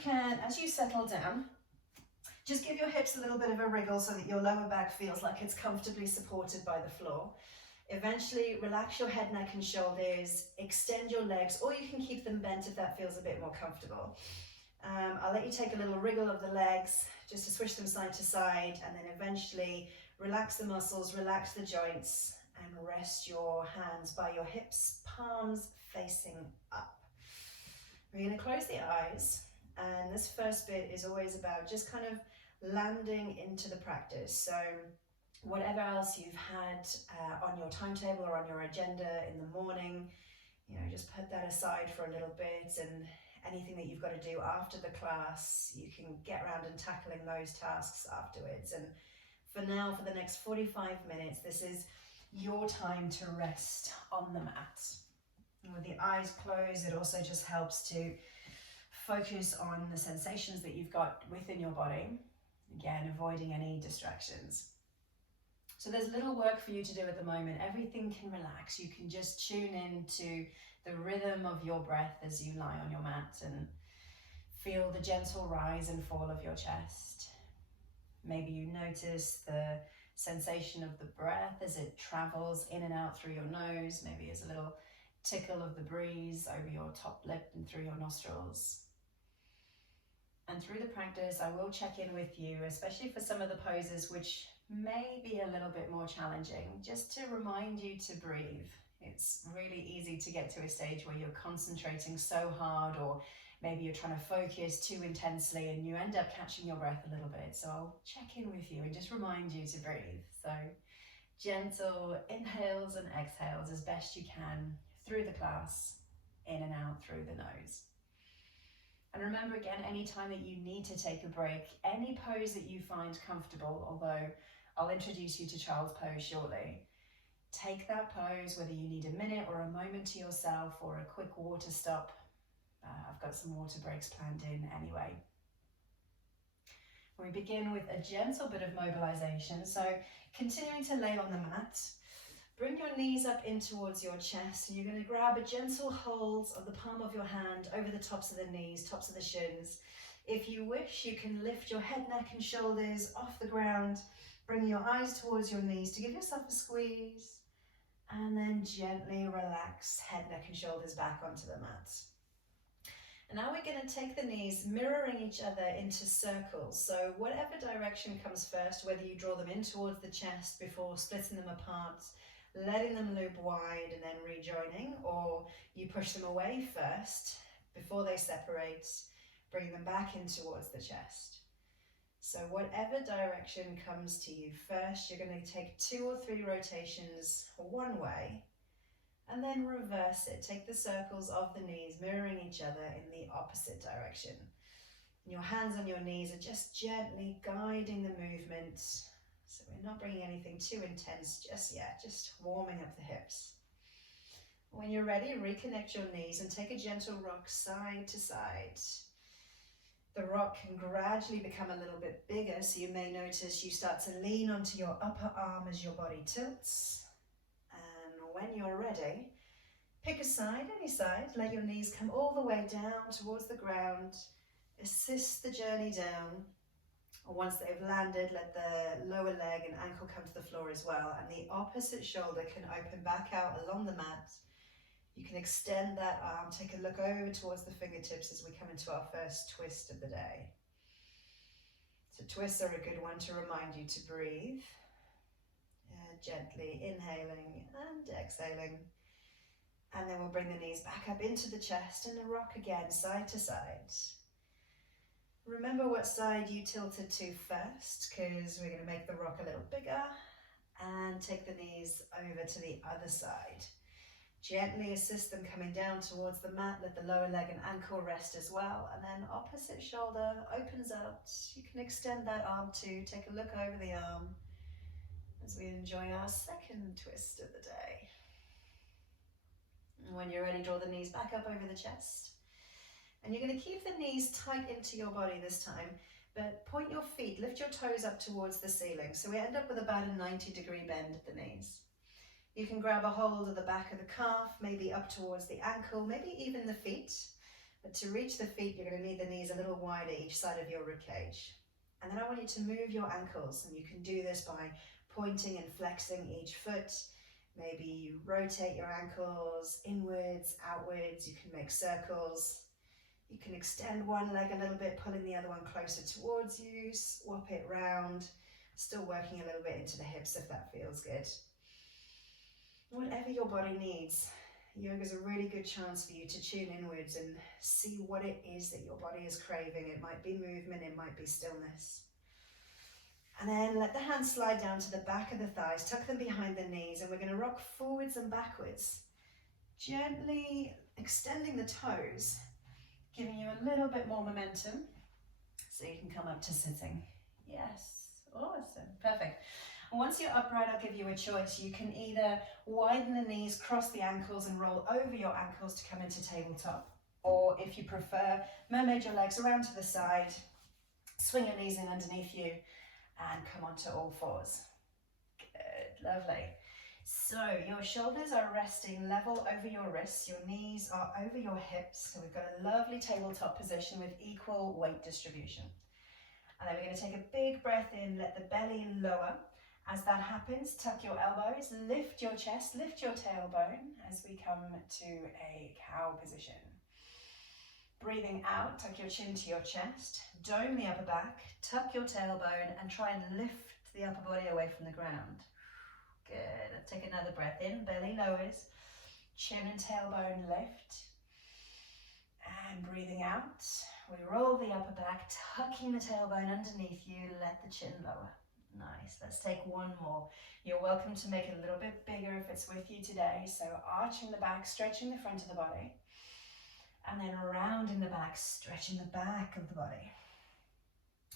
can, as you settle down, just give your hips a little bit of a wriggle so that your lower back feels like it's comfortably supported by the floor. Eventually, relax your head, neck, and shoulders, extend your legs, or you can keep them bent if that feels a bit more comfortable. I'll let you take a little wriggle of the legs, just to switch them side to side, and then eventually relax the muscles, relax the joints, and rest your hands by your hips, palms facing up. We're going to close the eyes, and this first bit is always about just kind of landing into the practice. So whatever else you've had on your timetable or on your agenda in the morning, just put that aside for a little bit, and anything that you've got to do after the class, you can get around and tackling those tasks afterwards. And for now, for the next 45 minutes, this is your time to rest on the mat. And with the eyes closed, it also just helps to focus on the sensations that you've got within your body. Again, avoiding any distractions. So there's little work for you to do at the moment. Everything can relax. You can just tune in to the rhythm of your breath as you lie on your mat and feel the gentle rise and fall of your chest. Maybe you notice the sensation of the breath as it travels in and out through your nose. Maybe as a little tickle of the breeze over your top lip and through your nostrils. And through the practice, I will check in with you, especially for some of the poses which may be a little bit more challenging, just to remind you to breathe. It's really easy to get to a stage where you're concentrating so hard, or maybe you're trying to focus too intensely and you end up catching your breath a little bit. So I'll check in with you and just remind you to breathe. So gentle inhales and exhales as best you can through the class, in and out through the nose. And remember again, anytime that you need to take a break, any pose that you find comfortable, although I'll introduce you to child's pose shortly, take that pose, whether you need a minute or a moment to yourself or a quick water stop. I've got some water breaks planned in anyway. We begin with a gentle bit of mobilization. So continuing to lay on the mat, bring your knees up in towards your chest, and you're going to grab a gentle hold of the palm of your hand over the tops of the knees, tops of the shins. If you wish, you can lift your head, neck, and shoulders off the ground, bring your eyes towards your knees to give yourself a squeeze, and then gently relax head, neck, and shoulders back onto the mat. And now we're going to take the knees mirroring each other into circles. So whatever direction comes first, whether you draw them in towards the chest before splitting them apart, letting them loop wide and then rejoining, or you push them away first before they separate, bring them back in towards the chest. So whatever direction comes to you first, you're going to take 2 or 3 rotations one way, and then reverse it. Take the circles of the knees mirroring each other in the opposite direction. And your hands on your knees are just gently guiding the movement. So we're not bringing anything too intense just yet, just warming up the hips. When you're ready, reconnect your knees and take a gentle rock side to side. The rock can gradually become a little bit bigger, so you may notice you start to lean onto your upper arm as your body tilts. And when you're ready, pick a side, any side, let your knees come all the way down towards the ground, assist the journey down. Once they've landed, let the lower leg and ankle come to the floor as well, and the opposite shoulder can open back out along the mat. You can extend that arm, take a look over towards the fingertips as we come into our first twist of the day. So twists are a good one to remind you to breathe. Gently inhaling and exhaling. And then we'll bring the knees back up into the chest and the rock again, side to side. Remember what side you tilted to first, because we're going to make the rock a little bigger, and take the knees over to the other side. Gently assist them coming down towards the mat, let the lower leg and ankle rest as well, and then opposite shoulder opens out. You can extend that arm too, take a look over the arm as we enjoy our second twist of the day. And when you're ready, draw the knees back up over the chest. And you're going to keep the knees tight into your body this time, but point your feet, lift your toes up towards the ceiling. So we end up with about a 90-degree bend at the knees. You can grab a hold of the back of the calf, maybe up towards the ankle, maybe even the feet. But to reach the feet, you're going to need the knees a little wider each side of your ribcage. And then I want you to move your ankles, and you can do this by pointing and flexing each foot. Maybe you rotate your ankles inwards, outwards. You can make circles. You can extend one leg a little bit, pulling the other one closer towards you, swap it round, still working a little bit into the hips if that feels good. Whatever your body needs, yoga is a really good chance for you to tune inwards and see what it is that your body is craving. It might be movement, it might be stillness. And then let the hands slide down to the back of the thighs, tuck them behind the knees, and we're going to rock forwards and backwards, gently extending the toes, giving you a little bit more momentum so you can come up to sitting. Yes, awesome, perfect. And once you're upright, I'll give you a choice. You can either widen the knees, cross the ankles and roll over your ankles to come into tabletop. Or if you prefer, mermaid your legs around to the side, swing your knees in underneath you and come onto all fours. Good, lovely. So your shoulders are resting level over your wrists, your knees are over your hips. So we've got a lovely tabletop position with equal weight distribution. And then we're going to take a big breath in, let the belly lower. As that happens, tuck your elbows, lift your chest, lift your tailbone as we come to a cow position. Breathing out, tuck your chin to your chest, dome the upper back, tuck your tailbone and try and lift the upper body away from the ground. Good. Let's take another breath in, belly lowers, chin and tailbone lift. And breathing out, we roll the upper back, tucking the tailbone underneath you, let the chin lower. Nice. Let's take one more. You're welcome to make it a little bit bigger if it's with you today. So arching the back, stretching the front of the body. And then rounding the back, stretching the back of the body.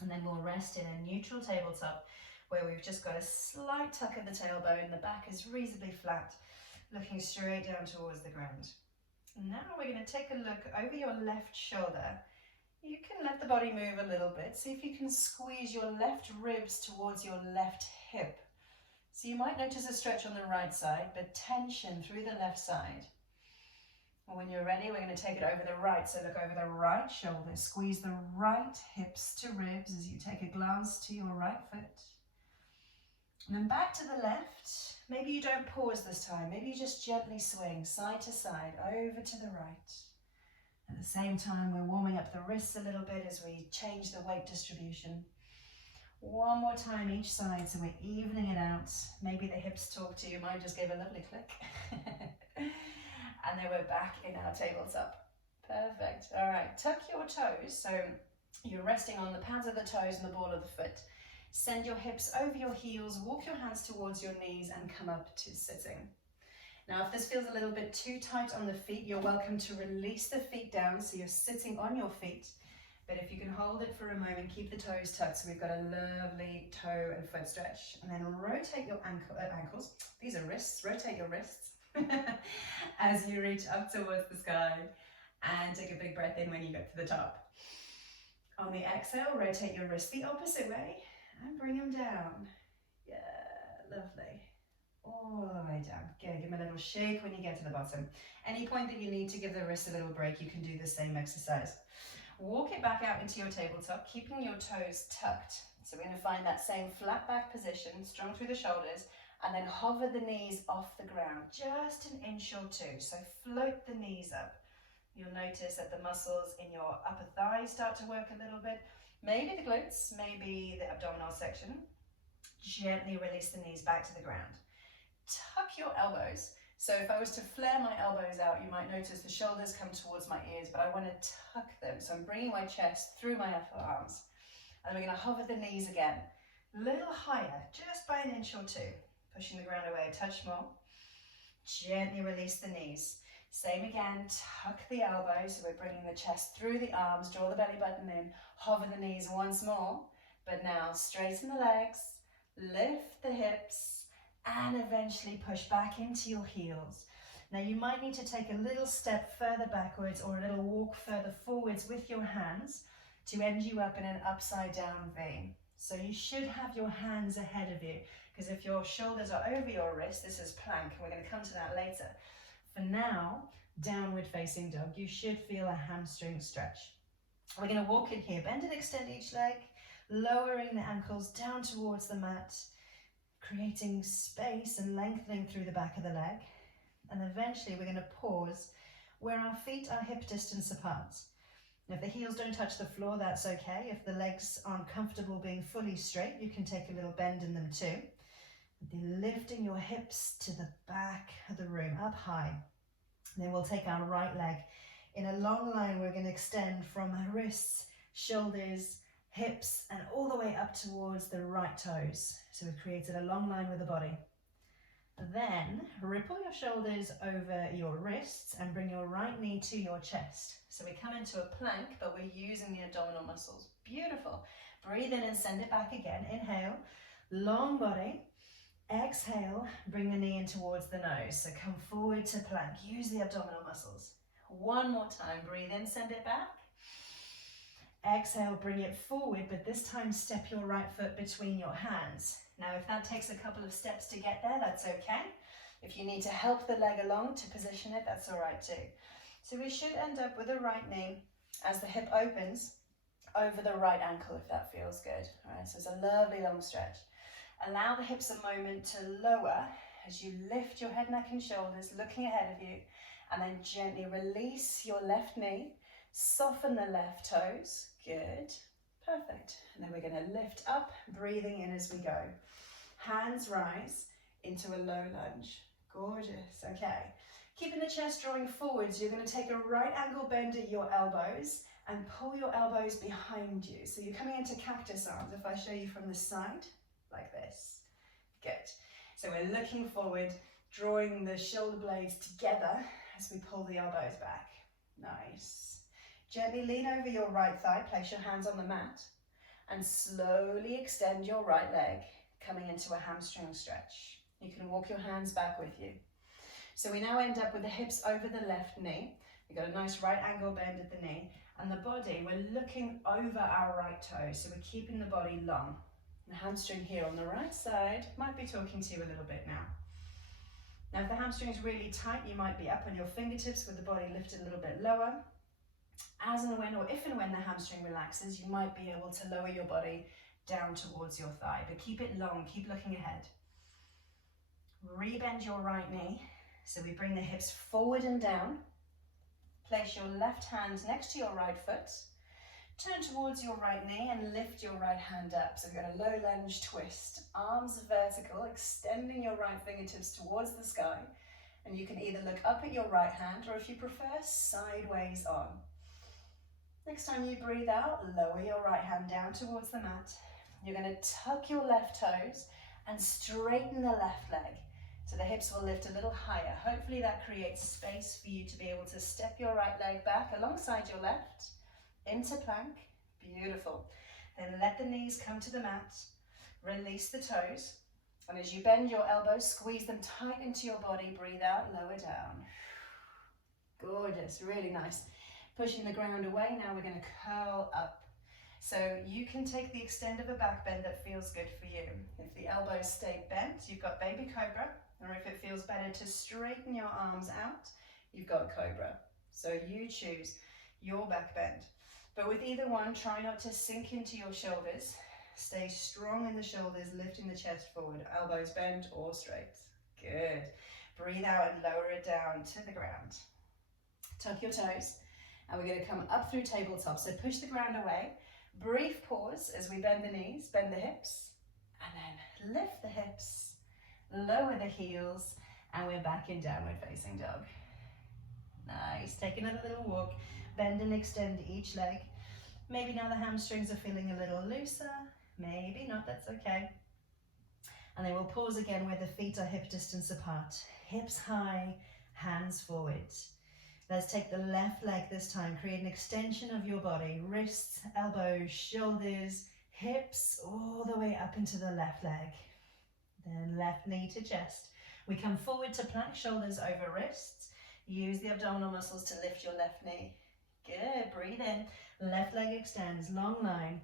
And then we'll rest in a neutral tabletop where we've just got a slight tuck of the tailbone. The back is reasonably flat, looking straight down towards the ground. Now we're going to take a look over your left shoulder. You can let the body move a little bit. See if you can squeeze your left ribs towards your left hip. So you might notice a stretch on the right side, but tension through the left side. And when you're ready, we're going to take it over the right. So look over the right shoulder, squeeze the right hips to ribs as you take a glance to your right foot. And then back to the left. Maybe you don't pause this time. Maybe you just gently swing side to side, over to the right. At the same time, we're warming up the wrists a little bit as we change the weight distribution. One more time each side, so we're evening it out. Maybe the hips talk to you. Mine just gave a lovely click. And then we're back in our tabletop. Perfect. All right, tuck your toes. So you're resting on the pads of the toes and the ball of the foot. Send your hips over your heels, walk your hands towards your knees and come up to sitting. Now, if this feels a little bit too tight on the feet, you're welcome to release the feet down so you're sitting on your feet. But if you can hold it for a moment, keep the toes tucked so we've got a lovely toe and foot stretch. And then rotate your ankles. These are wrists. Rotate your wrists as you reach up towards the sky. And take a big breath in when you get to the top. On the exhale, rotate your wrists the opposite way and bring them down. Yeah, lovely. All the way down. Good. Give them a little shake when you get to the bottom. Any point that you need to give the wrist a little break, you can do the same exercise. Walk it back out into your tabletop, keeping your toes tucked. So we're going to find that same flat back position, strong through the shoulders, and then hover the knees off the ground, just an inch or two. So float the knees up. You'll notice that the muscles in your upper thighs start to work a little bit. Maybe the glutes, maybe the abdominal section. Gently release the knees back to the ground. Tuck your elbows. So if I was to flare my elbows out, you might notice the shoulders come towards my ears, but I want to tuck them. So I'm bringing my chest through my upper arms. And we're going to hover the knees again. A little higher, just by an inch or two. Pushing the ground away a touch more. Gently release the knees. Same again, tuck the elbows. So we're bringing the chest through the arms, draw the belly button in, hover the knees once more. But now straighten the legs, lift the hips, and eventually push back into your heels. Now you might need to take a little step further backwards or a little walk further forwards with your hands to end you up in an upside down V. So you should have your hands ahead of you, because if your shoulders are over your wrists, this is plank, and we're going to come to that later. For now, Downward facing dog. You should feel a hamstring stretch. We're going to walk in here, bend and extend each leg, lowering the ankles down towards the mat, creating space and lengthening through the back of the leg. And eventually we're going to pause where our feet are hip distance apart. If the heels don't touch the floor, that's okay. If the legs aren't comfortable being fully straight, you can take a little bend in them too. Lifting your hips to the back of the room, up high. Then we'll take our right leg in a long line. We're going to extend from wrists, shoulders, hips, and all the way up towards the right toes. So we've created a long line with the body. Then ripple your shoulders over your wrists and bring your right knee to your chest. So we come into a plank, but we're using the abdominal muscles. Beautiful. Breathe in and send it back again. Inhale, long body. Exhale, bring the knee in towards the nose. So come forward to plank. Use the abdominal muscles. One more time. Breathe in, send it back. Exhale, bring it forward, but this time step your right foot between your hands. Now, if that takes a couple of steps to get there, that's okay. If you need to help the leg along to position it, that's all right too. So we should end up with the right knee as the hip opens over the right ankle, if that feels good. All right, so it's a lovely long stretch. Allow the hips a moment to lower as you lift your head, neck and shoulders, looking ahead of you, and then gently release your left knee, soften the left toes. Good, perfect. And then we're going to lift up, breathing in as we go. Hands rise into a low lunge. Gorgeous, okay. Keeping the chest drawing forwards, you're going to take a right angle bend at your elbows and pull your elbows behind you. So you're coming into cactus arms. If I show you from the side, like this. Good. So we're looking forward, drawing the shoulder blades together as we pull the elbows back. Nice. Gently lean over your right thigh, place your hands on the mat, and slowly extend your right leg, coming into a hamstring stretch. You can walk your hands back with you. So we now end up with the hips over the left knee. We've got a nice right angle bend at the knee, and the body, we're looking over our right toes, so we're keeping the body long. The hamstring here on the right side might be talking to you a little bit now. Now, if the hamstring is really tight, you might be up on your fingertips with the body lifted a little bit lower. As and when, or if and when the hamstring relaxes, you might be able to lower your body down towards your thigh, but keep it long, keep looking ahead. Rebend your right knee, so we bring the hips forward and down. Place your left hand next to your right foot. Turn towards your right knee and lift your right hand up. So we've got a low lunge twist. Arms vertical, extending your right fingertips towards the sky. And you can either look up at your right hand, or if you prefer, sideways on. Next time you breathe out, lower your right hand down towards the mat. You're going to tuck your left toes and straighten the left leg. So the hips will lift a little higher. Hopefully that creates space for you to be able to step your right leg back alongside your left. Into plank, beautiful. Then let the knees come to the mat, release the toes, and as you bend your elbows, squeeze them tight into your body, breathe out, lower down. Gorgeous, really nice. Pushing the ground away, now we're going to curl up. So you can take the extent of a back bend that feels good for you. If the elbows stay bent, you've got baby cobra, or if it feels better to straighten your arms out, you've got cobra. So you choose your back bend. But with either one, try not to sink into your shoulders. Stay strong in the shoulders, lifting the chest forward, elbows bent or straight. Good. Breathe out and lower it down to the ground. Tuck your toes, and we're going to come up through tabletop. So push the ground away. Brief pause as we bend the knees, bend the hips, and then lift the hips, lower the heels, and we're back in downward facing dog. Nice. Take another little walk. Bend and extend each leg. Maybe now the hamstrings are feeling a little looser. Maybe not, that's okay. And then we'll pause again where the feet are hip distance apart. Hips high, hands forward. Let's take the left leg this time. Create an extension of your body. Wrists, elbows, shoulders, hips, all the way up into the left leg. Then left knee to chest. We come forward to plank, shoulders over wrists. Use the abdominal muscles to lift your left knee. Good, breathe in, left leg extends, long line.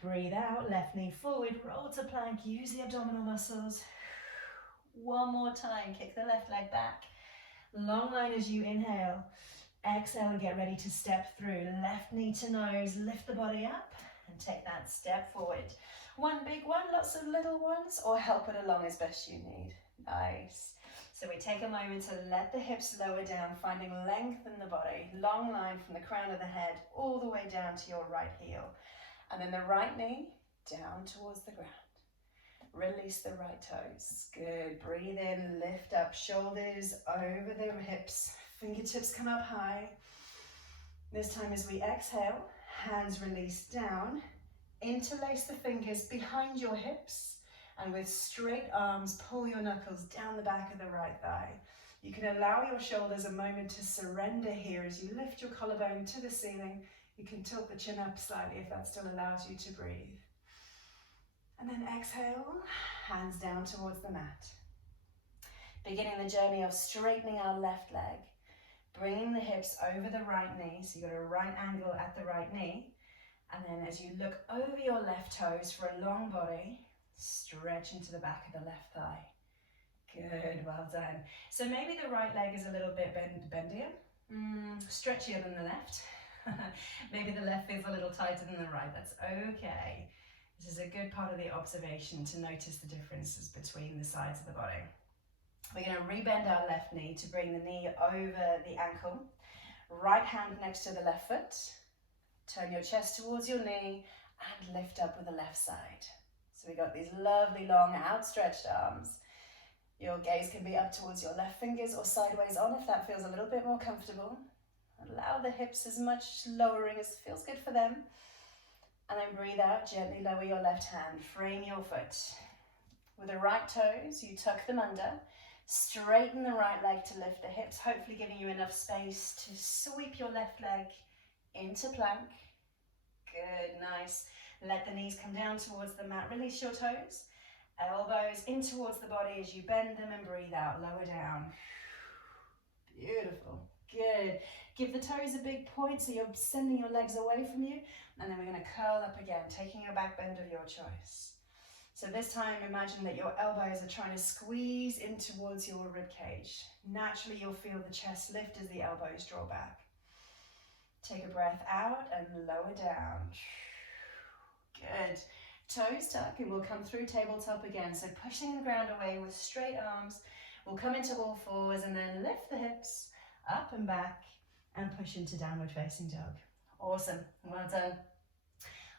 Breathe out, left knee forward, roll to plank, use the abdominal muscles. One more time, kick the left leg back. Long line as you inhale. Exhale and get ready to step through. Left knee to nose, lift the body up and take that step forward. One big one, lots of little ones, or help it along as best you need. Nice. So we take a moment to let the hips lower down, finding length in the body. Long line from the crown of the head all the way down to your right heel. And then the right knee down towards the ground. Release the right toes. Good. Breathe in, lift up, shoulders over the hips. Fingertips come up high. This time as we exhale, hands release down. Interlace the fingers behind your hips. And with straight arms, pull your knuckles down the back of the right thigh. You can allow your shoulders a moment to surrender here as you lift your collarbone to the ceiling. You can tilt the chin up slightly if that still allows you to breathe. And then exhale, hands down towards the mat. Beginning the journey of straightening our left leg. Bringing the hips over the right knee, so you've got a right angle at the right knee. And then as you look over your left toes for a long body, stretch into the back of the left thigh. Good, well done. So maybe the right leg is a little bit bendier, stretchier than the left. Maybe the left feels a little tighter than the right, that's okay. This is a good part of the observation to notice the differences between the sides of the body. We're going to rebend our left knee to bring the knee over the ankle. Right hand next to the left foot. Turn your chest towards your knee and lift up with the left side. So we got these lovely long outstretched arms. Your gaze can be up towards your left fingers or sideways on if that feels a little bit more comfortable. Allow the hips as much lowering as feels good for them. And then breathe out, gently lower your left hand, frame your foot. With the right toes, you tuck them under. Straighten the right leg to lift the hips, hopefully giving you enough space to sweep your left leg into plank. Good, nice. Let the knees come down towards the mat. Release your toes. Elbows in towards the body as you bend them and breathe out. Lower down. Beautiful. Good. Give the toes a big point so you're sending your legs away from you. And then we're going to curl up again, taking a back bend of your choice. So this time, imagine that your elbows are trying to squeeze in towards your rib cage. Naturally, you'll feel the chest lift as the elbows draw back. Take a breath out and lower down. Good. Toes tuck and we'll come through tabletop again. So pushing the ground away with straight arms. We'll come into all fours and then lift the hips up and back and push into downward facing dog. Awesome. Well done.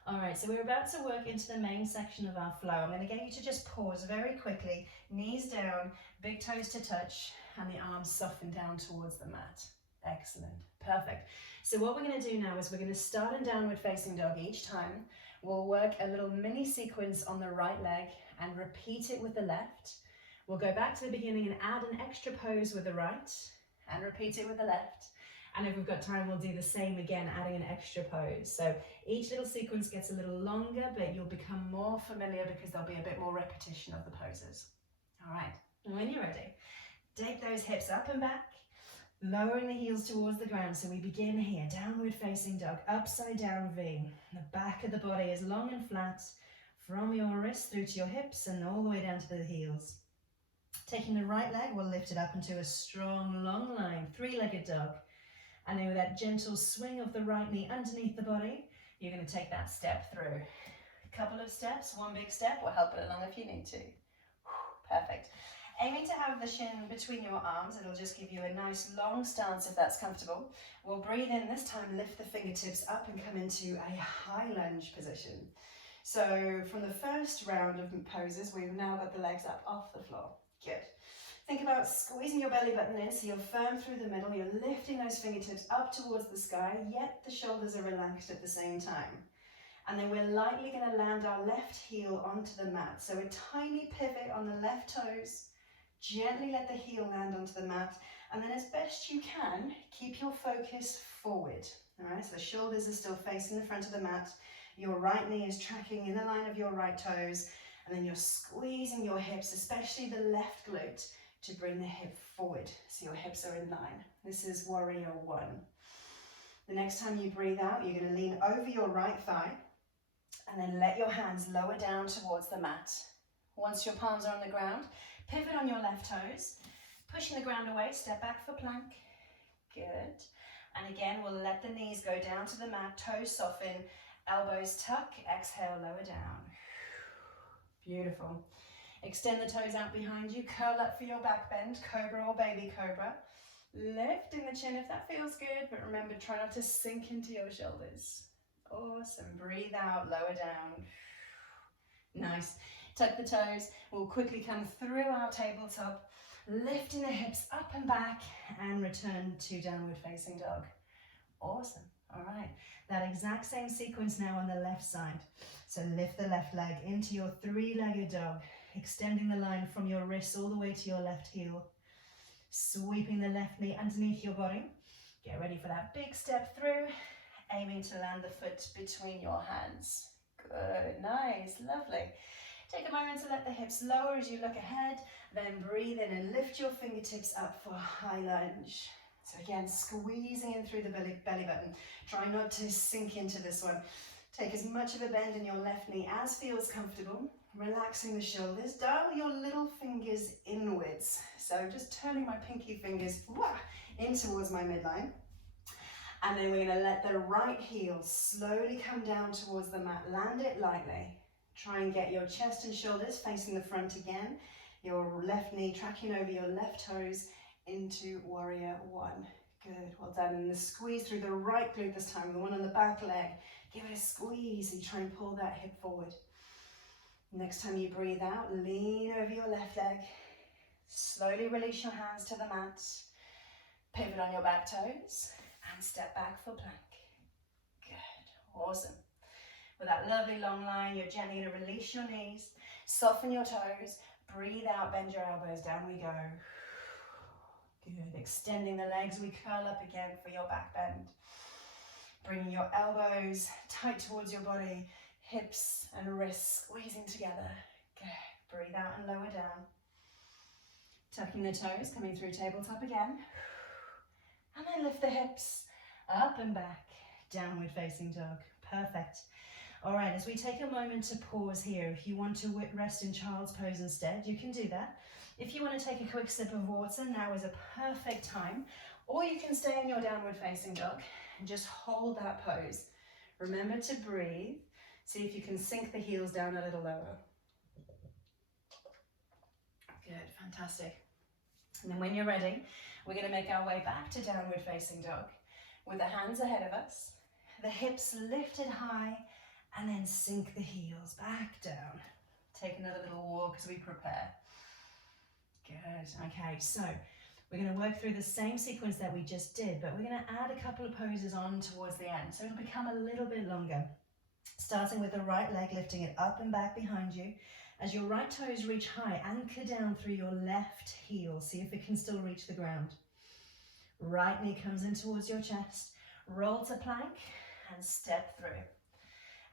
All right, so we're about to work into the main section of our flow. I'm going to get you to just pause very quickly, knees down, big toes to touch, and the arms soften down towards the mat. Excellent, perfect. So what we're going to do now is we're going to start in downward facing dog each time. We'll work a little mini sequence on the right leg and repeat it with the left. We'll go back to the beginning and add an extra pose with the right and repeat it with the left. And if we've got time, we'll do the same again, adding an extra pose. So each little sequence gets a little longer, but you'll become more familiar because there'll be a bit more repetition of the poses. All right, and when you're ready, take those hips up and back, lowering the heels towards the ground. So we begin here, downward facing dog, upside down V. The back of the body is long and flat from your wrists through to your hips and all the way down to the heels. Taking the right leg, we'll lift it up into a strong, long line, three-legged dog. And then with that gentle swing of the right knee underneath the body, you're going to take that step through. A couple of steps, one big step, will help it along if you need to. Perfect. Aiming to have the shin between your arms, it'll just give you a nice long stance if that's comfortable. We'll breathe in this time, lift the fingertips up and come into a high lunge position. So from the first round of poses, we've now got the legs up off the floor. Good. Think about squeezing your belly button in so you're firm through the middle. You're lifting those fingertips up towards the sky, yet the shoulders are relaxed at the same time. And then we're lightly going to land our left heel onto the mat. So a tiny pivot on the left toes. Gently let the heel land onto the mat. And then as best you can, keep your focus forward. All right, so the shoulders are still facing the front of the mat. Your right knee is tracking in the line of your right toes. And then you're squeezing your hips, especially the left glute, to bring the hip forward so your hips are in line. This is warrior one. The next time you breathe out, you're going to lean over your right thigh and then let your hands lower down towards the mat. Once your palms are on the ground, pivot on your left toes, Pushing the ground away, step back for plank. Good. And again, we'll let the knees go down to the mat, toes soften, elbows tuck, exhale, lower down. Beautiful. Extend the toes out behind you, curl up for your back bend, cobra or baby cobra. Lifting the chin if that feels good, but remember, try not to sink into your shoulders. Awesome. Breathe out, lower down. Nice. Tuck the toes. We'll quickly come through our tabletop, lifting the hips up and back, and return to downward facing dog. Awesome. All right. That exact same sequence now on the left side. So lift the left leg into your three-legged dog, extending the line from your wrists all the way to your left heel. Sweeping the left knee underneath your body. Get ready for that big step through, aiming to land the foot between your hands. Good, nice, lovely. Take a moment to let the hips lower as you look ahead, then breathe in and lift your fingertips up for a high lunge. So again, squeezing in through the belly button. Try not to sink into this one. Take as much of a bend in your left knee as feels comfortable. Relaxing the shoulders, dial your little fingers inwards. So just turning my pinky fingers in towards my midline. And then we're gonna let the right heel slowly come down towards the mat. Land it lightly. Try and get your chest and shoulders facing the front again. Your left knee tracking over your left toes into warrior one. Good, well done. And the squeeze through the right glute this time, the one on the back leg. Give it a squeeze and try and pull that hip forward. Next time you breathe out, lean over your left leg. Slowly release your hands to the mat. Pivot on your back toes and step back for plank. Good, awesome. With that lovely long line, you're gently going to release your knees, soften your toes, breathe out, bend your elbows, down we go. Good, extending the legs, we curl up again for your back bend. Bringing your elbows tight towards your body, hips and wrists squeezing together. Good, breathe out and lower down. Tucking the toes, coming through tabletop again. And then lift the hips up and back, downward facing dog. Perfect. All right, as we take a moment to pause here, if you want to rest in child's pose instead, you can do that. If you want to take a quick sip of water, now is a perfect time. Or you can stay in your downward facing dog and just hold that pose. Remember to breathe. See if you can sink the heels down a little lower. Good, fantastic. And then when you're ready, we're going to make our way back to downward facing dog with the hands ahead of us, the hips lifted high, and then sink the heels back down. Take another little walk as we prepare. Good, okay, so we're going to work through the same sequence that we just did, but we're going to add a couple of poses on towards the end, so it'll become a little bit longer. Starting with the right leg, lifting it up and back behind you. As your right toes reach high, anchor down through your left heel. See if it can still reach the ground. Right knee comes in towards your chest. Roll to plank and step through.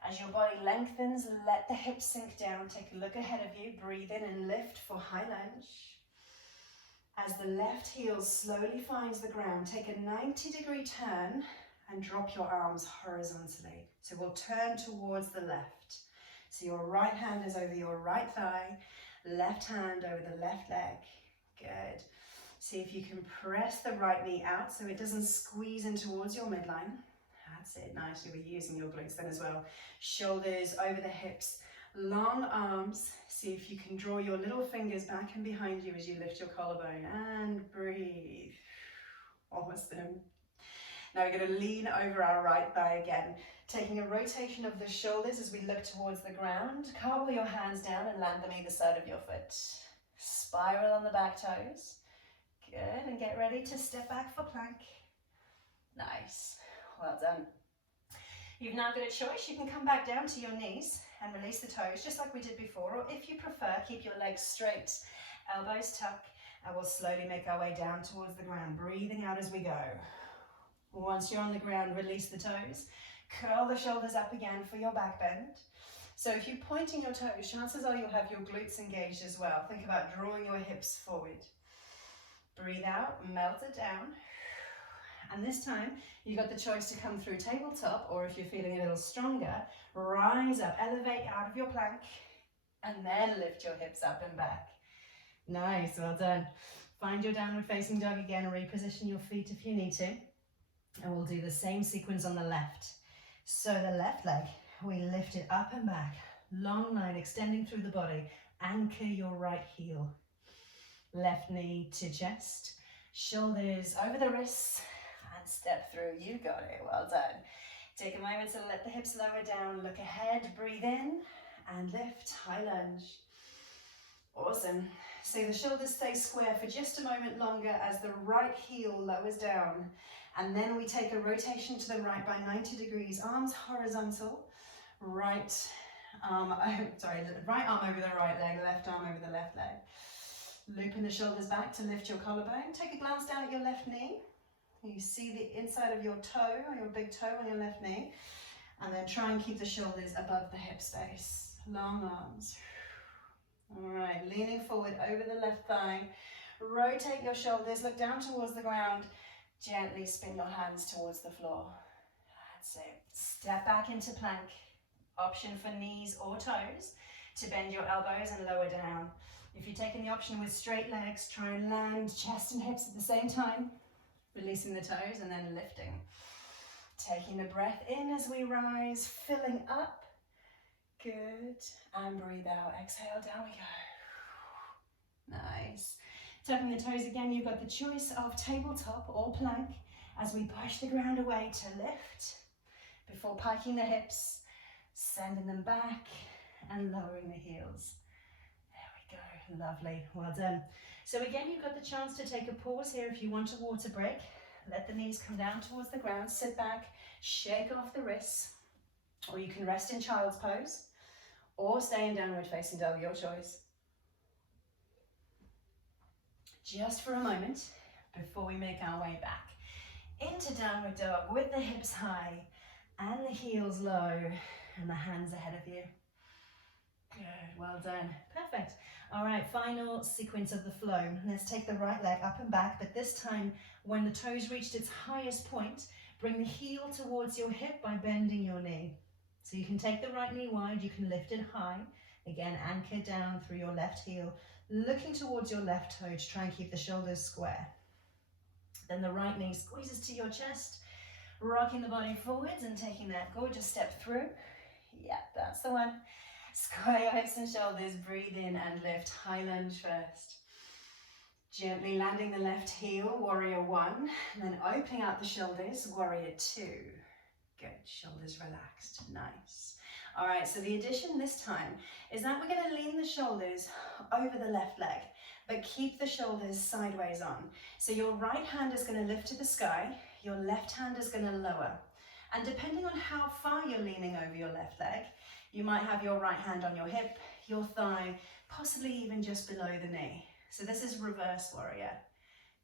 As your body lengthens, let the hips sink down. Take a look ahead of you. Breathe in and lift for high lunge. As the left heel slowly finds the ground, take a 90-degree turn and drop your arms horizontally. So we'll turn towards the left. So your right hand is over your right thigh, left hand over the left leg. Good. See if you can press the right knee out so it doesn't squeeze in towards your midline. That's it, nicely. We're using your glutes then as well. Shoulders over the hips, long arms. See if you can draw your little fingers back and behind you as you lift your collarbone and breathe. Almost done. Now we're going to lean over our right thigh again, taking a rotation of the shoulders as we look towards the ground. Cartwheel your hands down and land them either side of your foot. Spiral on the back toes. Good, and get ready to step back for plank. Nice, well done. You've now got a choice. You can come back down to your knees and release the toes just like we did before, or if you prefer, keep your legs straight, elbows tuck, and we'll slowly make our way down towards the ground, breathing out as we go. Once you're on the ground, release the toes, curl the shoulders up again for your back bend. So if you're pointing your toes, chances are you'll have your glutes engaged as well. Think about drawing your hips forward. Breathe out, melt it down. And this time, you've got the choice to come through tabletop, or if you're feeling a little stronger, rise up, elevate out of your plank, and then lift your hips up and back. Nice, well done. Find your downward facing dog again, reposition your feet if you need to. And we'll do the same sequence on the left. So the left leg, we lift it up and back. Long line extending through the body. Anchor your right heel. Left knee to chest. Shoulders over the wrists. And step through. You got it. Well done. Take a moment to let the hips lower down. Look ahead. Breathe in. And lift. High lunge. Awesome. So the shoulders stay square for just a moment longer as the right heel lowers down. And then we take a rotation to the right by 90 degrees. Arms horizontal. Right arm over the right leg, left arm over the left leg. Looping the shoulders back to lift your collarbone. Take a glance down at your left knee. You see the inside of your toe, or your big toe on your left knee. And then try and keep the shoulders above the hip space. Long arms. All right, leaning forward over the left thigh. Rotate your shoulders, look down towards the ground. Gently spin your hands towards the floor. That's it. Step back into plank. Option for knees or toes to bend your elbows and lower down. If you're taking the option with straight legs, try and land chest and hips at the same time. Releasing the toes and then lifting. Taking a breath in as we rise, filling up. Good. And breathe out. Exhale, down we go. Nice. Tucking the toes again, you've got the choice of tabletop or plank as we push the ground away to lift before piking the hips, sending them back and lowering the heels. There we go. Lovely. Well done. So again, you've got the chance to take a pause here if you want a water break. Let the knees come down towards the ground. Sit back, shake off the wrists, or you can rest in child's pose or stay in downward facing dog, your choice. Just for a moment before we make our way back into downward dog with the hips high and the heels low and the hands ahead of you. Good, well done. Perfect. All right, final sequence of the flow. Let's take the right leg up and back, but this time when the toes reached its highest point, bring the heel towards your hip by bending your knee. So you can take the right knee wide, you can lift it high. Again, anchor down through your left heel, looking towards your left toe to try and keep the shoulders square. Then the right knee squeezes to your chest, rocking the body forwards and taking that gorgeous step through. Yeah, that's the one. Square your hips and shoulders, breathe in and lift. High lunge first. Gently landing the left heel, warrior one, and then opening out the shoulders, warrior two. Good, shoulders relaxed, nice. All right, so the addition this time is that we're going to lean the shoulders over the left leg, but keep the shoulders sideways on. So your right hand is going to lift to the sky, your left hand is going to lower. And depending on how far you're leaning over your left leg, you might have your right hand on your hip, your thigh, possibly even just below the knee. So this is reverse warrior.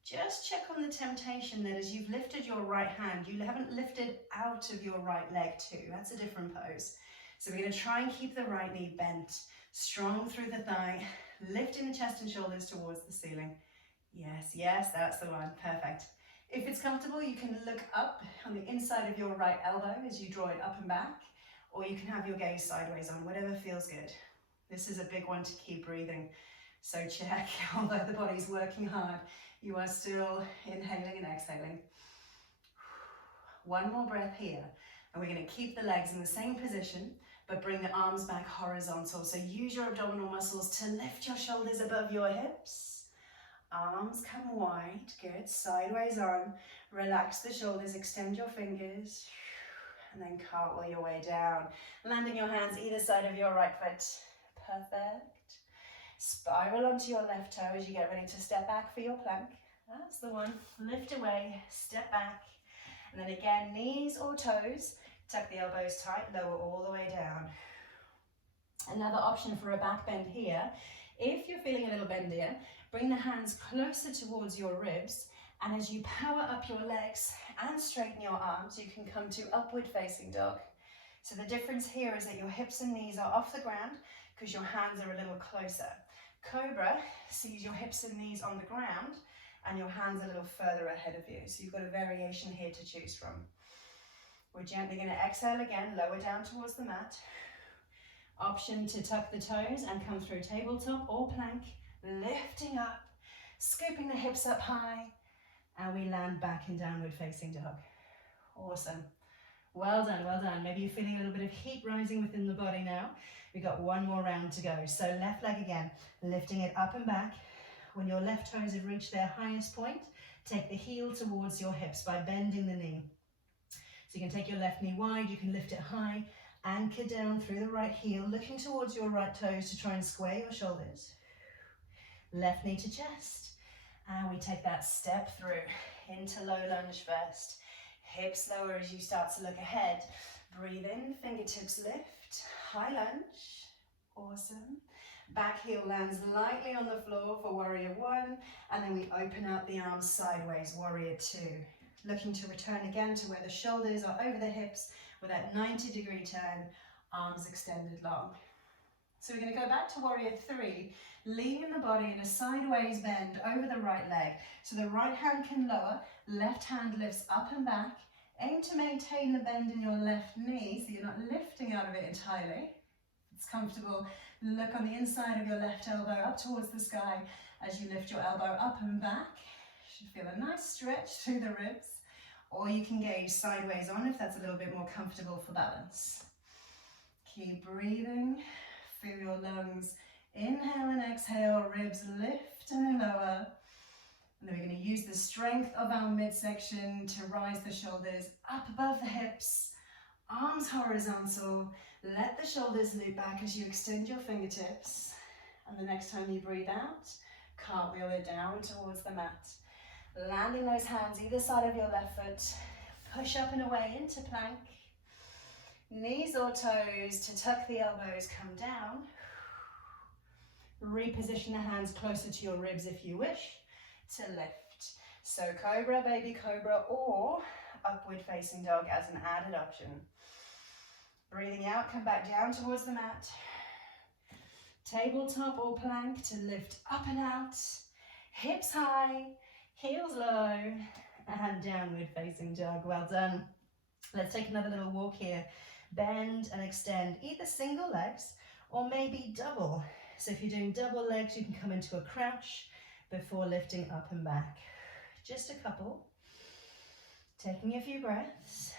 Just check on the temptation that as you've lifted your right hand, you haven't lifted out of your right leg too. That's a different pose. So we're going to try and keep the right knee bent, strong through the thigh, lifting the chest and shoulders towards the ceiling. Yes, yes, that's the one. Perfect. If it's comfortable, you can look up on the inside of your right elbow as you draw it up and back, or you can have your gaze sideways on, whatever feels good. This is a big one to keep breathing. So check, although the body's working hard, you are still inhaling and exhaling. One more breath here, and we're going to keep the legs in the same position, but bring the arms back horizontal. So use your abdominal muscles to lift your shoulders above your hips. Arms come wide, good, sideways on. Relax the shoulders, extend your fingers, and then cartwheel your way down. Landing your hands either side of your right foot. Perfect. Spiral onto your left toe as you get ready to step back for your plank. That's the one. Lift away, step back. And then again, knees or toes. Tuck the elbows tight, lower all the way down. Another option for a back bend here. If you're feeling a little bendier, bring the hands closer towards your ribs. And as you power up your legs and straighten your arms, you can come to upward facing dog. So the difference here is that your hips and knees are off the ground because your hands are a little closer. Cobra sees your hips and knees on the ground and your hands a little further ahead of you. So you've got a variation here to choose from. We're gently going to exhale again, lower down towards the mat. Option to tuck the toes and come through tabletop or plank, lifting up, Scooping the hips up high, and we land back in downward facing dog. Awesome. Well done, well done. Maybe you're feeling a little bit of heat rising within the body now. We've got one more round to go. So left leg again, lifting it up and back. When your left toes have reached their highest point, take the heel towards your hips by bending the knee. So you can take your left knee wide, you can lift it high, anchor down through the right heel, looking towards your right toes to try and square your shoulders. Left knee to chest. And we take that step through into low lunge first. Hips lower as you start to look ahead. Breathe in, fingertips lift, high lunge. Awesome. Back heel lands lightly on the floor for warrior one, and then we open out the arms sideways, warrior two. Looking to return again to where the shoulders are over the hips with that 90-degree turn, arms extended long. So we're going to go back to warrior three, leaning the body in a sideways bend over the right leg. So the right hand can lower, left hand lifts up and back. Aim to maintain the bend in your left knee so you're not lifting out of it entirely. If it's comfortable, look on the inside of your left elbow up towards the sky as you lift your elbow up and back. You should feel a nice stretch through the ribs. Or you can gaze sideways on if that's a little bit more comfortable for balance. Keep breathing. Feel your lungs. Inhale and exhale, ribs lift and lower. And then we're going to use the strength of our midsection to rise the shoulders up above the hips, arms horizontal. Let the shoulders loop back as you extend your fingertips. And the next time you breathe out, cartwheel it down towards the mat. Landing those hands either side of your left foot. Push up and away into plank. Knees or toes to tuck the elbows, come down. Reposition the hands closer to your ribs if you wish to lift. So cobra, baby cobra, or upward facing dog as an added option. Breathing out, come back down towards the mat. Tabletop or plank to lift up and out. Hips high, heels low, and downward facing dog. Well done. Let's take another little walk here. Bend and extend either single legs or maybe double. So if you're doing double legs, you can come into a crouch before lifting up and back. Just a couple. Taking a few breaths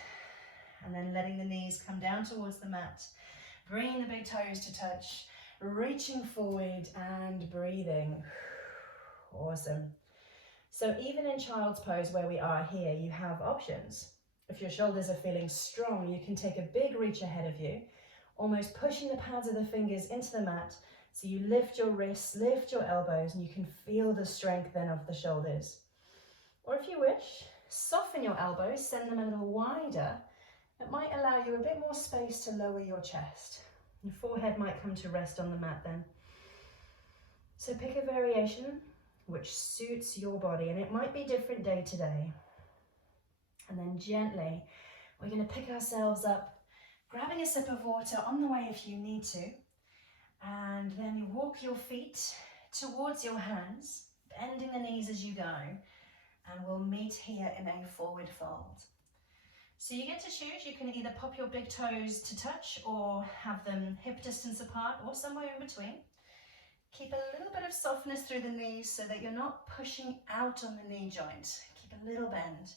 and then letting the knees come down towards the mat. Bringing the big toes to touch, reaching forward and breathing. Awesome. So even in child's pose where we are here, you have options. If your shoulders are feeling strong, you can take a big reach ahead of you, almost pushing the pads of the fingers into the mat. So you lift your wrists, lift your elbows, and you can feel the strength then of the shoulders. Or if you wish, soften your elbows, send them a little wider. It might allow you a bit more space to lower your chest. Your forehead might come to rest on the mat then. So pick a variation which suits your body, and it might be different day to day. And then gently, we're going to pick ourselves up, grabbing a sip of water on the way if you need to. And then you walk your feet towards your hands, bending the knees as you go, and we'll meet here in a forward fold. So you get to choose. You can either pop your big toes to touch or have them hip distance apart or somewhere in between. Keep a little bit of softness through the knees so that you're not pushing out on the knee joint. Keep a little bend.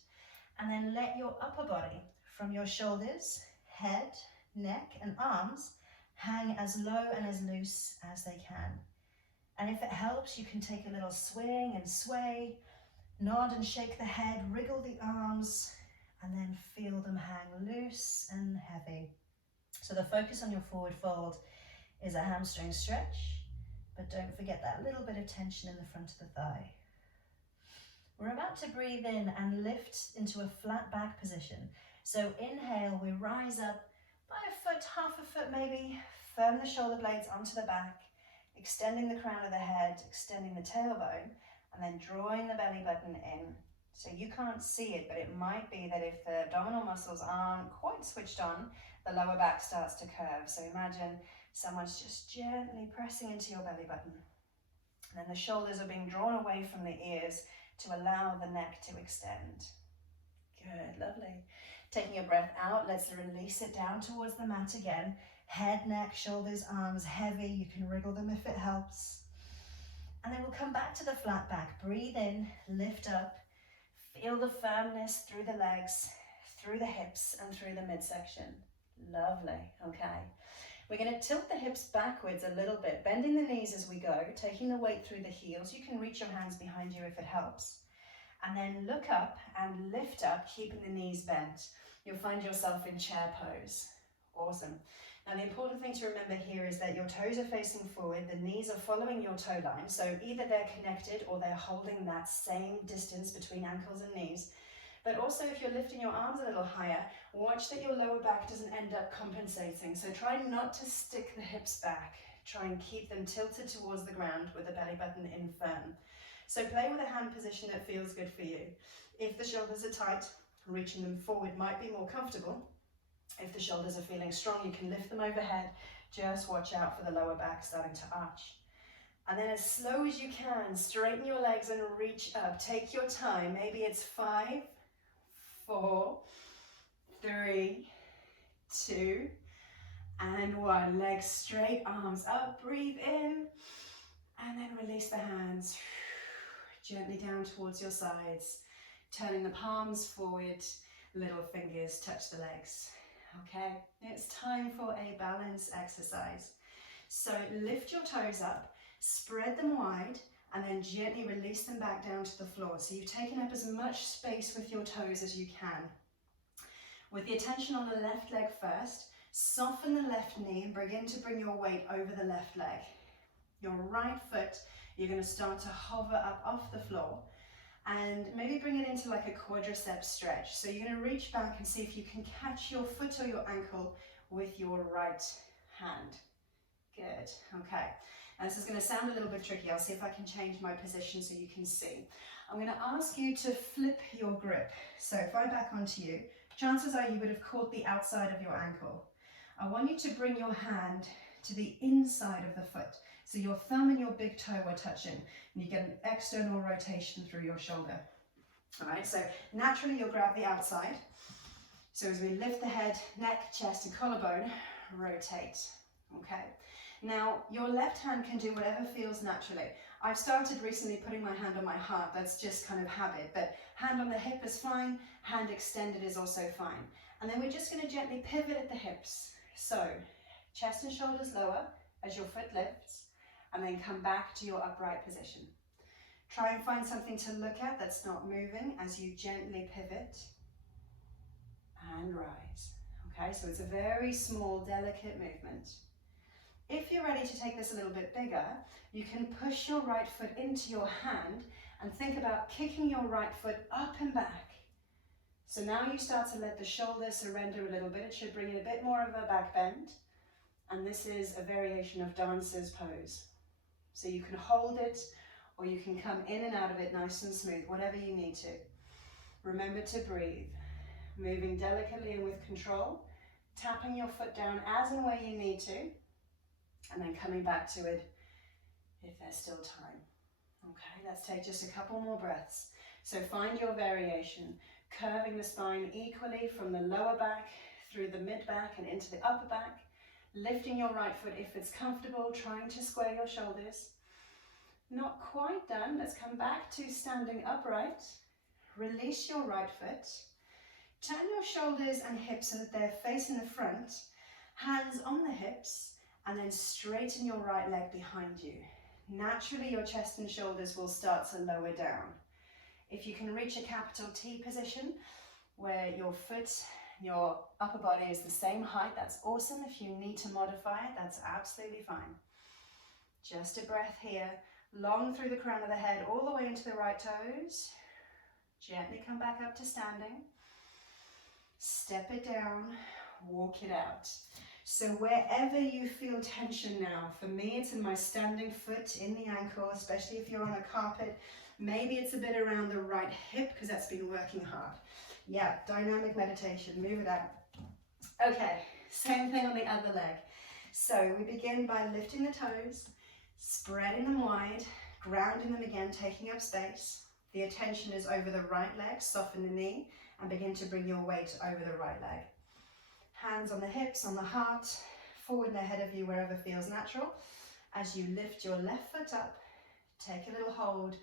And then let your upper body from your shoulders, head, neck, and arms hang as low and as loose as they can. And if it helps, you can take a little swing and sway, nod and shake the head, wriggle the arms, and then feel them hang loose and heavy. So the focus on your forward fold is a hamstring stretch, but don't forget that little bit of tension in the front of the thigh. We're about to breathe in and lift into a flat back position. So inhale, we rise up by a foot, half a foot maybe, firm the shoulder blades onto the back, extending the crown of the head, extending the tailbone, and then drawing the belly button in. So you can't see it, but it might be that if the abdominal muscles aren't quite switched on, the lower back starts to curve. So imagine someone's just gently pressing into your belly button. And then the shoulders are being drawn away from the ears to allow the neck to extend. Good, lovely. Taking a breath out, let's release it down towards the mat again. Head, neck, shoulders, arms heavy. You can wriggle them if it helps. And then we'll come back to the flat back. Breathe in, lift up, feel the firmness through the legs, through the hips and through the midsection. Lovely, okay. We're going to tilt the hips backwards a little bit, bending the knees as we go, taking the weight through the heels. You can reach your hands behind you if it helps. And then look up and lift up, keeping the knees bent. You'll find yourself in chair pose. Awesome. Now the important thing to remember here is that your toes are facing forward, the knees are following your toe line, so either they're connected or they're holding that same distance between ankles and knees. But also if you're lifting your arms a little higher, watch that your lower back doesn't end up compensating. So try not to stick the hips back. Try and keep them tilted towards the ground with the belly button in firm. So play with a hand position that feels good for you. If the shoulders are tight, reaching them forward might be more comfortable. If the shoulders are feeling strong, you can lift them overhead. Just watch out for the lower back starting to arch. And then as slow as you can, straighten your legs and reach up. Take your time. Maybe it's 5, 4, 3, 2, and 1. Legs straight, arms up. Breathe in, and then release the hands. Gently down towards your sides. Turning the palms forward, little fingers touch the legs. Okay, it's time for a balance exercise. So lift your toes up, spread them wide, and then gently release them back down to the floor. So you've taken up as much space with your toes as you can. With the attention on the left leg first, soften the left knee and begin to bring your weight over the left leg. Your right foot, you're going to start to hover up off the floor. And maybe bring it into like a quadricep stretch. So you're going to reach back and see if you can catch your foot or your ankle with your right hand. Good, okay. Now this is going to sound a little bit tricky. I'll see if I can change my position so you can see. I'm going to ask you to flip your grip. So if I back onto you, chances are you would have caught the outside of your ankle. I want you to bring your hand to the inside of the foot. So your thumb and your big toe are touching, and you get an external rotation through your shoulder. All right, so naturally you'll grab the outside. So as we lift the head, neck, chest, and collarbone, rotate. Okay. Now your left hand can do whatever feels naturally. I've started recently putting my hand on my heart. That's just kind of habit. But hand on the hip is fine. Hand extended is also fine. And then we're just going to gently pivot at the hips. So chest and shoulders lower as your foot lifts. And then come back to your upright position. Try and find something to look at that's not moving as you gently pivot and rise. Okay, so it's a very small, delicate movement. If you're ready to take this a little bit bigger, you can push your right foot into your hand and think about kicking your right foot up and back. So now you start to let the shoulders surrender a little bit. It should bring in a bit more of a back bend. And this is a variation of dancer's pose. So you can hold it, or you can come in and out of it nice and smooth, whatever you need to. Remember to breathe, moving delicately and with control, tapping your foot down as and where you need to, and then coming back to it if there's still time. Okay, let's take just a couple more breaths. So find your variation, curving the spine equally from the lower back through the mid back and into the upper back. Lifting your right foot if it's comfortable, trying to square your shoulders. Not quite done. Let's come back to standing upright. Release your right foot. Turn your shoulders and hips so that they're facing the front. Hands on the hips, and then straighten your right leg behind you. Naturally, your chest and shoulders will start to lower down. If you can reach a capital T position, where your foot, your upper body is the same height, that's awesome. If you need to modify it, that's absolutely fine. Just a breath here, long through the crown of the head, all the way into the right toes. Gently come back up to standing. Step it down, walk it out. So wherever you feel tension now, for me it's in my standing foot, in the ankle, especially if you're on a carpet. Maybe it's a bit around the right hip because that's been working hard. Yeah, dynamic meditation, move it out. Okay, same thing on the other leg. So we begin by lifting the toes, spreading them wide, grounding them again, taking up space. The attention is over the right leg, soften the knee, and begin to bring your weight over the right leg. Hands on the hips, on the heart, forward and ahead of you wherever feels natural. As you lift your left foot up, take a little hold,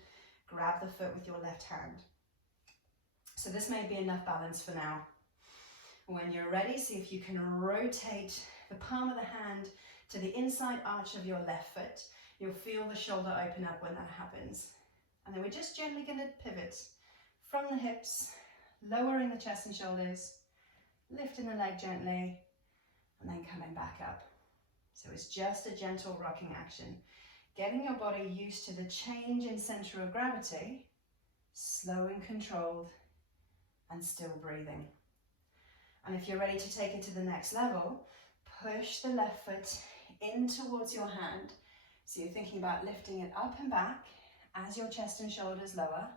grab the foot with your left hand. So this may be enough balance for now. When you're ready, see if you can rotate the palm of the hand to the inside arch of your left foot. You'll feel the shoulder open up when that happens. And then we're just gently going to pivot from the hips, lowering the chest and shoulders, lifting the leg gently, and then coming back up. So it's just a gentle rocking action. Getting your body used to the change in center of gravity, slow and controlled, and still breathing. And if you're ready to take it to the next level, push the left foot in towards your hand. So you're thinking about lifting it up and back as your chest and shoulders lower.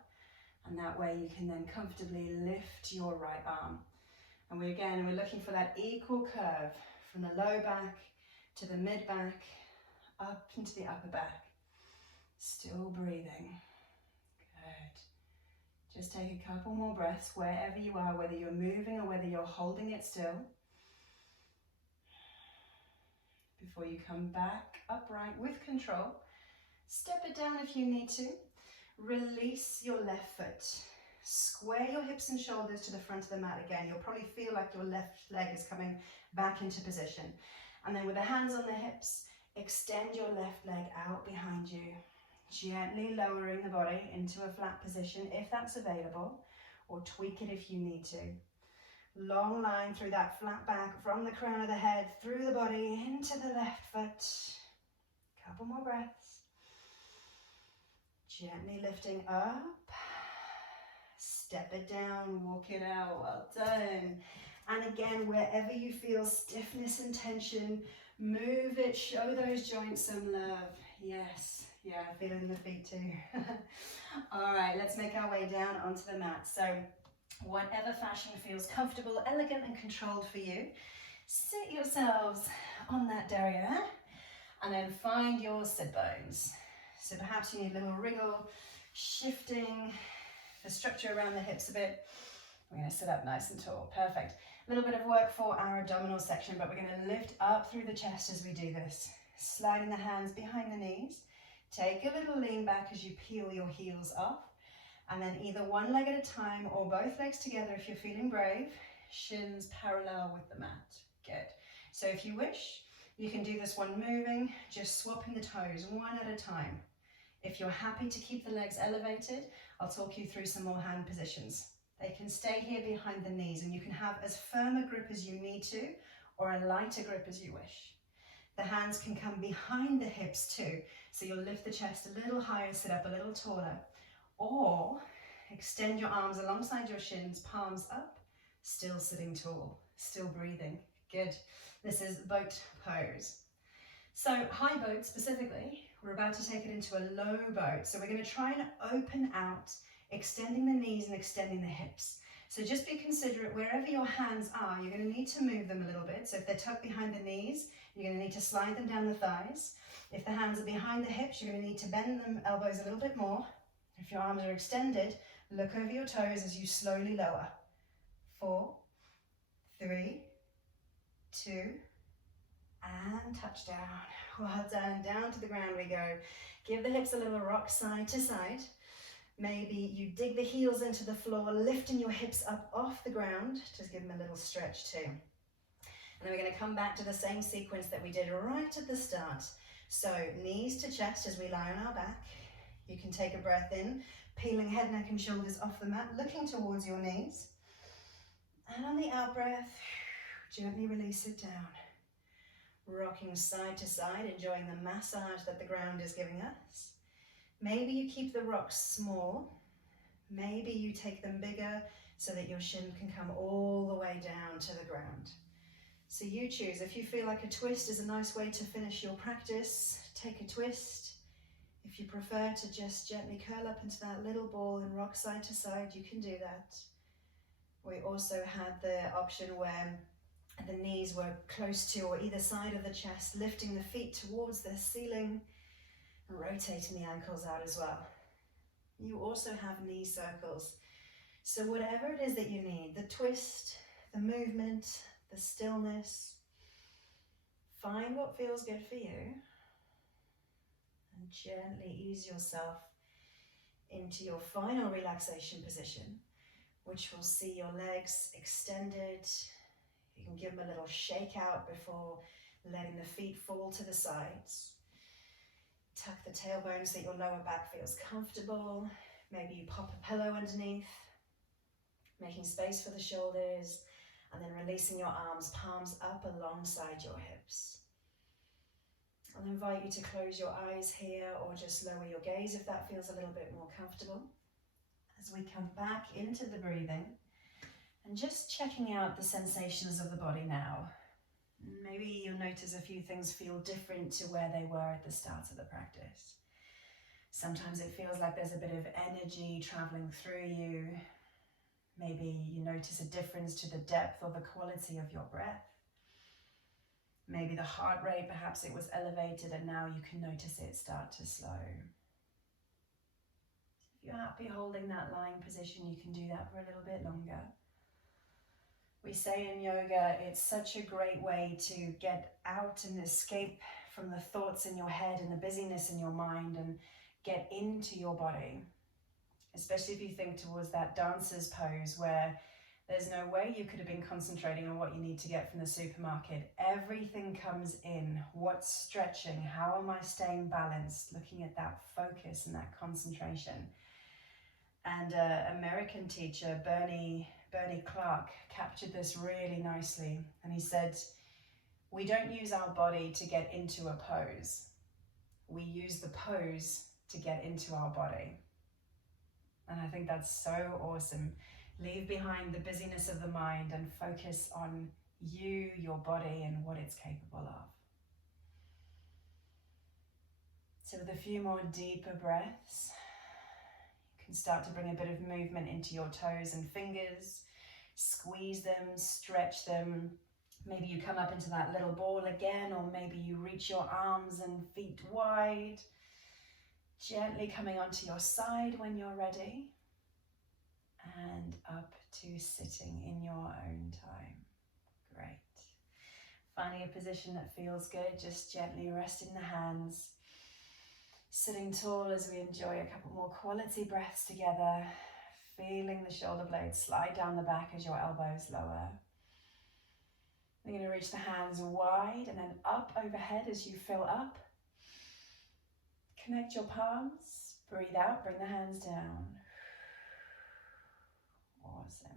And that way you can then comfortably lift your right arm. And we're looking for that equal curve from the low back to the mid back, up into the upper back. Still breathing. Good. Just take a couple more breaths wherever you are, whether you're moving or whether you're holding it still. Before you come back upright with control, step it down if you need to. Release your left foot. Square your hips and shoulders to the front of the mat again. You'll probably feel like your left leg is coming back into position. And then with the hands on the hips, extend your left leg out behind you. Gently lowering the body into a flat position if that's available, or tweak it if you need to. Long line through that flat back from the crown of the head, through the body, into the left foot. Couple more breaths. Gently lifting up. Step it down, walk it out, well done. And again, wherever you feel stiffness and tension, move it, show those joints some love. Yes, yeah, feeling the feet too. All right, let's make our way down onto the mat. So whatever fashion feels comfortable, elegant and controlled for you, sit yourselves on that derriere and then find your sit bones. So perhaps you need a little wriggle, shifting the structure around the hips a bit. We're going to sit up nice and tall. Perfect. A little bit of work for our abdominal section, but we're going to lift up through the chest as we do this. Sliding the hands behind the knees. Take a little lean back as you peel your heels off. And then either one leg at a time or both legs together if you're feeling brave. Shins parallel with the mat. Good. So if you wish, you can do this one moving, just swapping the toes one at a time. If you're happy to keep the legs elevated, I'll talk you through some more hand positions. They can stay here behind the knees and you can have as firm a grip as you need to or a lighter grip as you wish. The hands can come behind the hips too, so you'll lift the chest a little higher, sit up a little taller, or extend your arms alongside your shins, palms up, still sitting tall, still breathing. Good. This is boat pose. So high boat specifically, we're about to take it into a low boat. So we're going to try and open out, extending the knees and extending the hips. So just be considerate wherever your hands are, you're going to need to move them a little bit. So if they're tucked behind the knees, you're going to need to slide them down the thighs. If the hands are behind the hips, you're going to need to bend them elbows a little bit more. If your arms are extended, look over your toes as you slowly lower. 4, 3, 2, and touchdown. Well done. Down to the ground we go. Give the hips a little rock side to side. Maybe you dig the heels into the floor, lifting your hips up off the ground. Just give them a little stretch too. And then we're going to come back to the same sequence that we did right at the start. So knees to chest as we lie on our back. You can take a breath in, peeling head, neck and shoulders off the mat, looking towards your knees. And on the out breath, gently release it down. Rocking side to side, enjoying the massage that the ground is giving us. Maybe you keep the rocks small. Maybe you take them bigger so that your shin can come all the way down to the ground. So you choose. If you feel like a twist is a nice way to finish your practice, take a twist. If you prefer to just gently curl up into that little ball and rock side to side, you can do that. We also had the option where the knees were close to or either side of the chest, lifting the feet towards the ceiling, and rotating the ankles out as well. You also have knee circles. So whatever it is that you need, the twist, the movement, the stillness, find what feels good for you And gently ease yourself into your final relaxation position, which will see your legs extended. You can give them a little shake out before letting the feet fall to the sides. Tuck the tailbone so that your lower back feels comfortable. Maybe you pop a pillow underneath, making space for the shoulders, and then releasing your arms, palms up alongside your hips. I'll invite you to close your eyes here or just lower your gaze if that feels a little bit more comfortable. As we come back into the breathing and just checking out the sensations of the body now. Maybe you'll notice a few things feel different to where they were at the start of the practice. Sometimes it feels like there's a bit of energy traveling through you. Maybe you notice a difference to the depth or the quality of your breath. Maybe the heart rate, perhaps it was elevated and now you can notice it start to slow. If you're happy holding that lying position, you can do that for a little bit longer. We say in yoga, it's such a great way to get out and escape from the thoughts in your head and the busyness in your mind and get into your body. Especially if you think towards that dancer's pose where there's no way you could have been concentrating on what you need to get from the supermarket. Everything comes in. What's stretching? How am I staying balanced? Looking at that focus and that concentration. And an American teacher, Bernie Clark, captured this really nicely. And he said, we don't use our body to get into a pose. We use the pose to get into our body. And I think that's so awesome. Leave behind the busyness of the mind and focus on you, your body, and what it's capable of. So with a few more deeper breaths, you can start to bring a bit of movement into your toes and fingers. Squeeze them, stretch them. Maybe you come up into that little ball again, or maybe you reach your arms and feet wide. Gently coming onto your side when you're ready. And up to sitting in your own time. Great. Finding a position that feels good, just gently resting the hands. Sitting tall as we enjoy a couple more quality breaths together. Feeling the shoulder blades slide down the back as your elbows lower. You're going to reach the hands wide and then up overhead as you fill up. Connect your palms. Breathe out, bring the hands down. Awesome.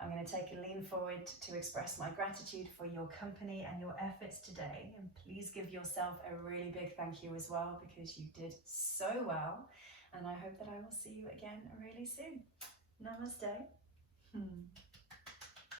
I'm going to take a lean forward to express my gratitude for your company and your efforts today. And please give yourself a really big thank you as well, because you did so well. And I hope that I will see you again really soon. Namaste.